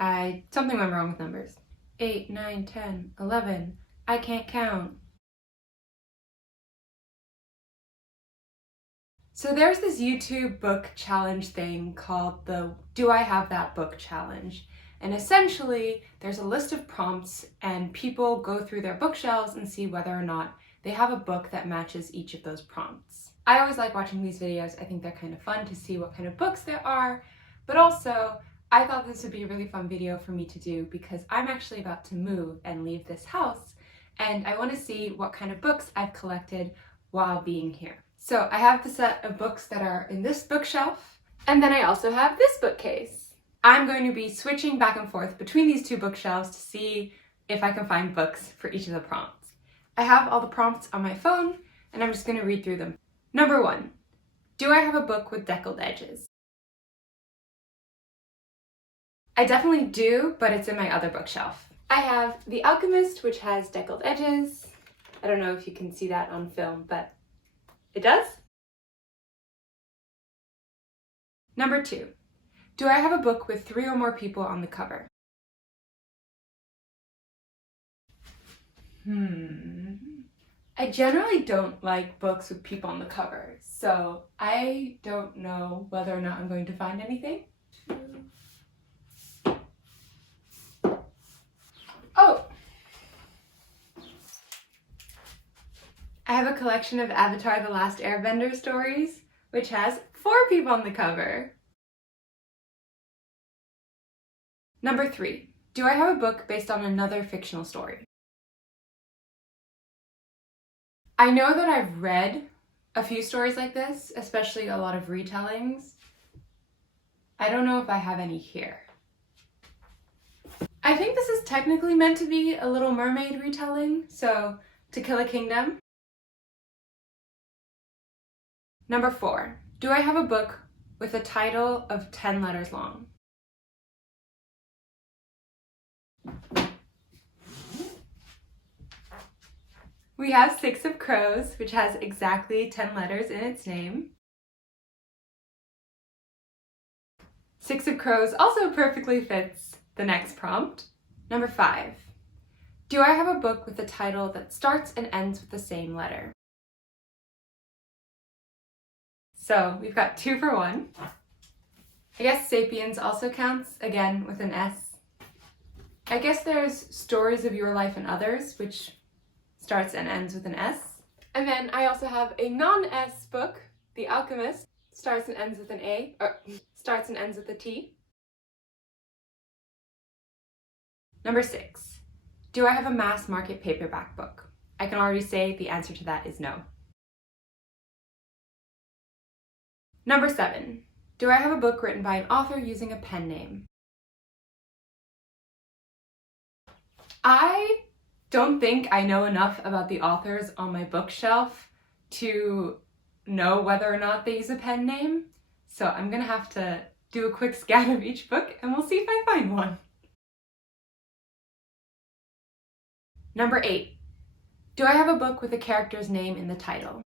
Something went wrong with numbers. 8, 9, 10, 11. I can't count. So there's this YouTube book challenge thing called the Do I Have That Book Challenge. And essentially, there's a list of prompts and people go through their bookshelves and see whether or not they have a book that matches each of those prompts. I always like watching these videos. I think they're kind of fun to see what kind of books there are, but also I thought this would be a really fun video for me to do because I'm actually about to move and leave this house, and I want to see what kind of books I've collected while being here. So I have the set of books that are in this bookshelf, and then I also have this bookcase. I'm going to be switching back and forth between these two bookshelves to see if I can find books for each of the prompts. I have all the prompts on my phone, and I'm just going to read through them. Number 1, do I have a book with deckled edges? I definitely do, but it's in my other bookshelf. I have The Alchemist, which has deckled edges. I don't know if you can see that on film, but it does. Number 2, do I have a book with 3 or more people on the cover? I generally don't like books with people on the cover, so I don't know whether or not I'm going to find anything. Oh! I have a collection of Avatar: The Last Airbender stories, which has 4 people on the cover. Number 3, do I have a book based on another fictional story? I know that I've read a few stories like this, especially a lot of retellings. I don't know if I have any here. I think this is technically meant to be a Little Mermaid retelling, so To Kill a Kingdom. Number 4, do I have a book with a title of 10 letters long? We have Six of Crows, which has exactly 10 letters in its name. Six of Crows also perfectly fits the next prompt. Number 5, do I have a book with a title that starts and ends with the same letter? So we've got 2 for 1. I guess Sapiens also counts, again with an S. I guess there's Stories of Your Life and Others, which starts and ends with an S. And then I also have a non-S book, The Alchemist, starts and ends with an A, or starts and ends with a T. Number 6, do I have a mass market paperback book? I can already say the answer to that is no. Number 7, do I have a book written by an author using a pen name? I don't think I know enough about the authors on my bookshelf to know whether or not they use a pen name, so I'm gonna have to do a quick scan of each book and we'll see if I find one. Number 8, do I have a book with a character's name in the title?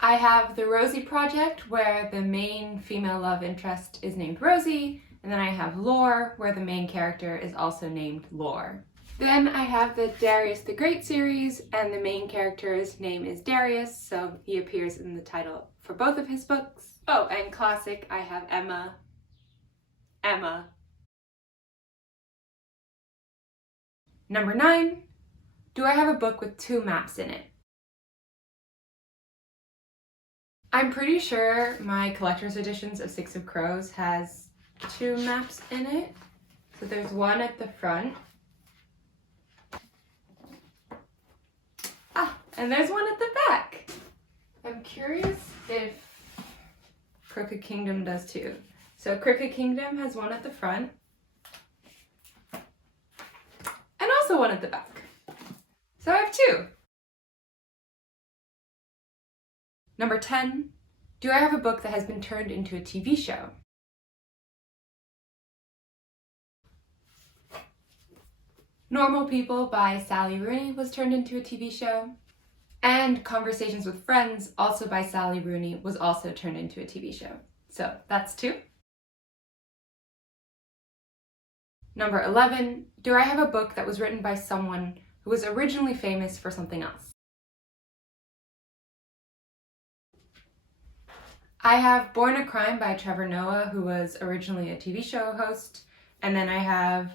I have The Rosie Project, where the main female love interest is named Rosie, and then I have Lore, where the main character is also named Lore. Then I have the Darius the Great series, and the main character's name is Darius, so he appears in the title for both of his books. Oh, and classic, I have Emma. Number 9, do I have a book with 2 maps in it? I'm pretty sure my collector's editions of Six of Crows has 2 maps in it. So there's one at the front. And there's one at the back. I'm curious if Crooked Kingdom does too. So Crooked Kingdom has one at the front. And also one at the back. So I have 2. Number 10, do I have a book that has been turned into a TV show? Normal People by Sally Rooney was turned into a TV show, and Conversations with Friends, also by Sally Rooney, was also turned into a TV show. So that's 2. Number 11, do I have a book that was written by someone who was originally famous for something else? I have Born a Crime by Trevor Noah, who was originally a TV show host, and then I have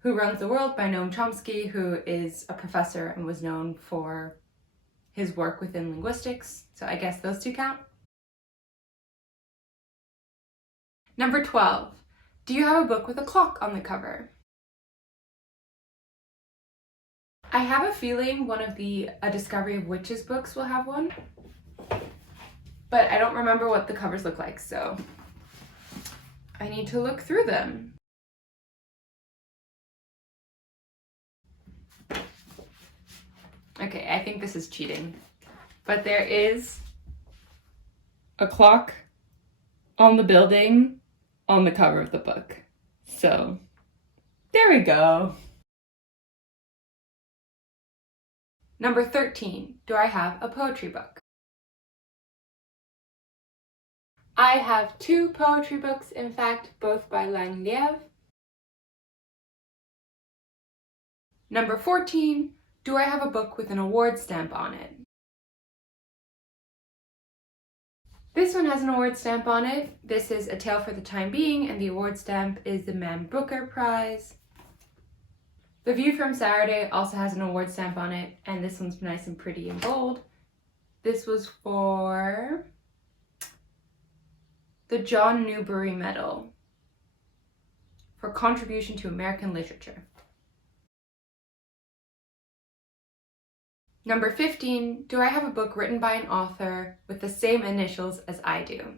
Who Runs the World by Noam Chomsky, who is a professor and was known for his work within linguistics, so I guess those 2 count. Number 12, do you have a book with a clock on the cover? I have a feeling one of the A Discovery of Witches books will have one, but I don't remember what the covers look like, so I need to look through them. Okay, I think this is cheating, but there is a clock on the building on the cover of the book. So, there we go. Number 13, do I have a poetry book? I have 2 poetry books, in fact, both by Lang Liev. Number 14, do I have a book with an award stamp on it? This one has an award stamp on it. This is A Tale for the Time Being, and the award stamp is the Man Booker Prize. The View from Saturday also has an award stamp on it, and this one's nice and pretty and bold. This was for the John Newbery Medal for contribution to American literature. Number 15, do I have a book written by an author with the same initials as I do?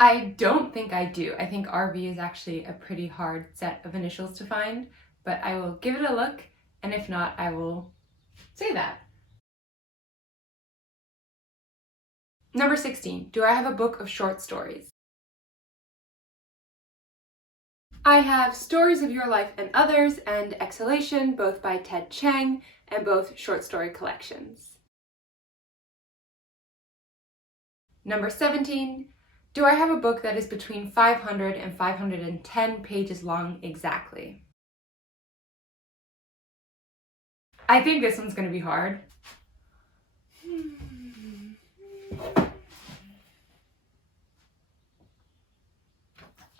I don't think I do. I think RV is actually a pretty hard set of initials to find, but I will give it a look, and if not, I will say that. Number 16, do I have a book of short stories? I have Stories of Your Life and Others and Exhalation, both by Ted Chiang, and both short story collections. Number 17, do I have a book that is between 500 and 510 pages long exactly? I think this one's going to be hard.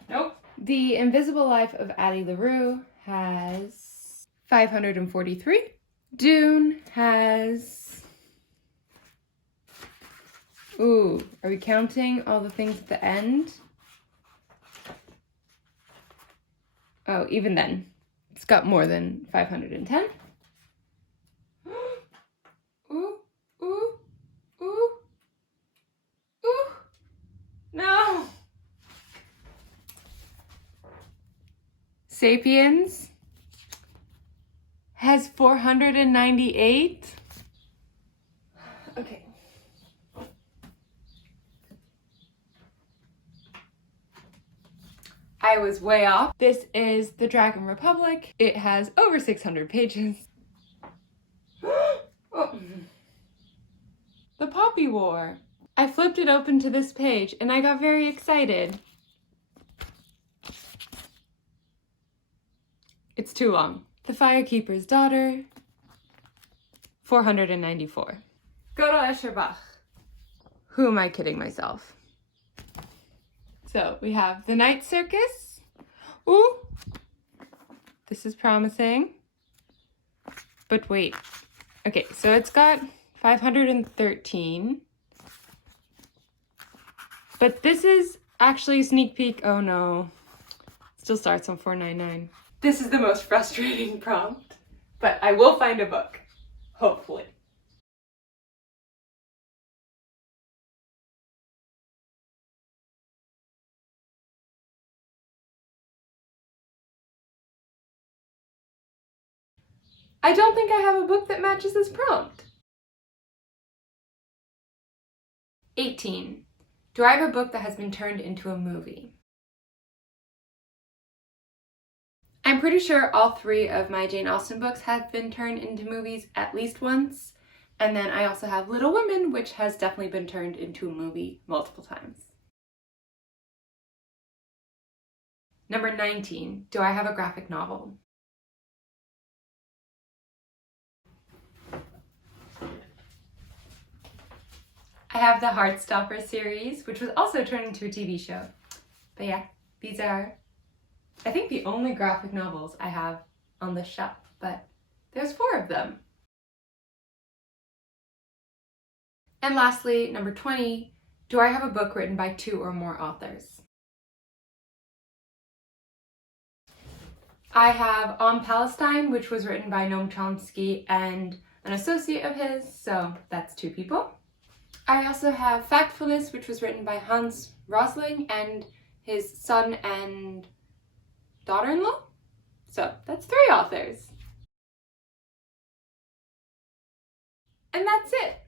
Nope. The Invisible Life of Addie LaRue has 543. Dune has... Ooh, are we counting all the things at the end? Oh, even then, it's got more than 510. Ooh, ooh, ooh, ooh, no! Sapiens has 498. Okay. I was way off. This is The Dragon Republic. It has over 600 pages. Oh. The Poppy War. I flipped it open to this page and I got very excited. It's too long. The Firekeeper's Daughter, 494. Gödel Escherbach. Who am I kidding myself? So we have The Night Circus. Ooh, this is promising. But wait. Okay, so it's got 513. But this is actually a sneak peek. Oh no. Still starts on 499. This is the most frustrating prompt, but I will find a book. Hopefully. I don't think I have a book that matches this prompt. 18. Do I have a book that has been turned into a movie? I'm pretty sure all 3 of my Jane Austen books have been turned into movies at least once. And then I also have Little Women, which has definitely been turned into a movie multiple times. Number 19, do I have a graphic novel? I have the Heartstopper series, which was also turned into a TV show. But yeah, these are, I think, the only graphic novels I have on this shelf, but there's 4 of them. And lastly, number 20, do I have a book written by 2 or more authors? I have On Palestine, which was written by Noam Chomsky and an associate of his, so that's 2 people. I also have Factfulness, which was written by Hans Rosling and his son and daughter-in-law. So that's 3 authors. And that's it.